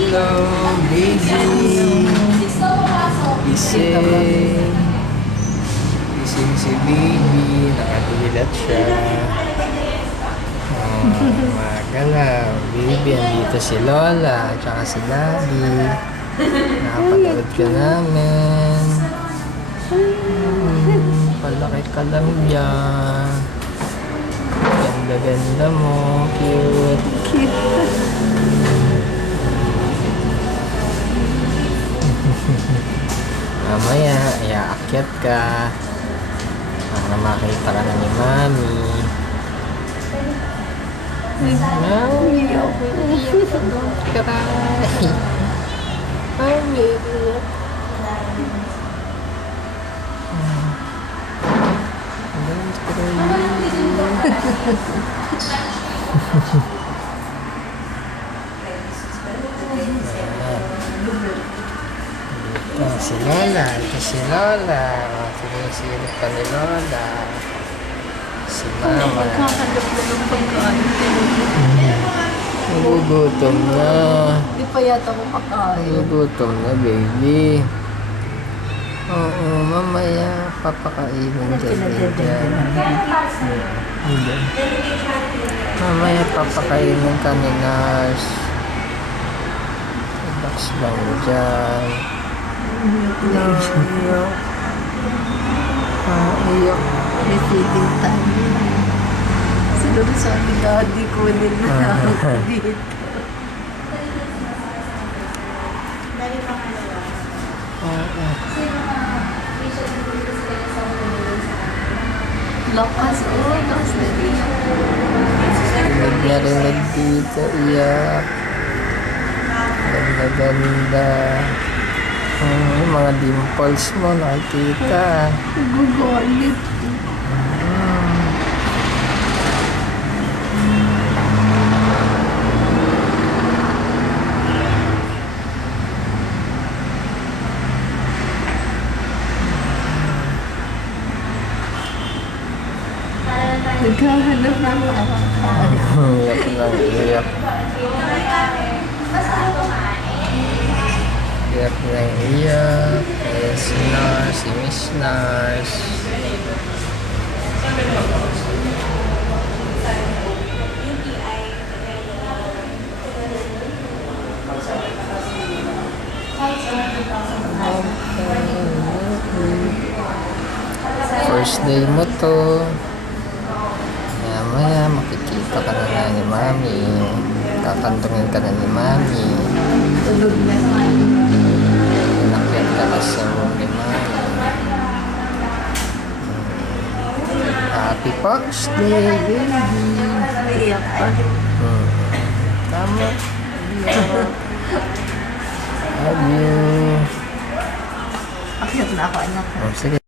Hello, baby. Gising. Gising si baby. Nakatulilat siya. Umaga lang. Baby, andito si Lola. Tsaka si Daddy. Nakapanood ka namin. Palaki ka lang dyan. Ganda-ganda mo. Cute. Mamaya, iaakyat ka para makita ka na ni Mami. Mami, ako iiyak. Don't cry. Mami, iiyak. Don't cry. Si Lola, ito si Lola. Sinisilip pa ni Lola. Si Mama. Nagkakalap na ng pagkain. Nagugutom na. Hindi pa yata ko kakain. Nagugutom na, baby. Oo, mamaya papakainin dyan. Mamaya papakainin ka ni Nars. Relax lang dyan. Iyak. Iyak. May feeding time. Siguro sabi daddy ko nila ako dito. Lakas lakas na dito. Narinig dito, iyak. Ganda-ganda. Yung mga dimples mo, nakikita. Nagugulit. Nagkahanap na ako. Iyak lang, iyak. Iyak lang, iyak. Ayan si Nars, si Miss Nars. First day mo to. Maya makikita ka na ni Mami. Kakantungin ka na ni Mami. Tulog na. Inakyat ka na sa room ni Mami. Happy first day, baby. Naiiyak pa. Tama. Love you. Akyat na ako, anak. Oh, sige.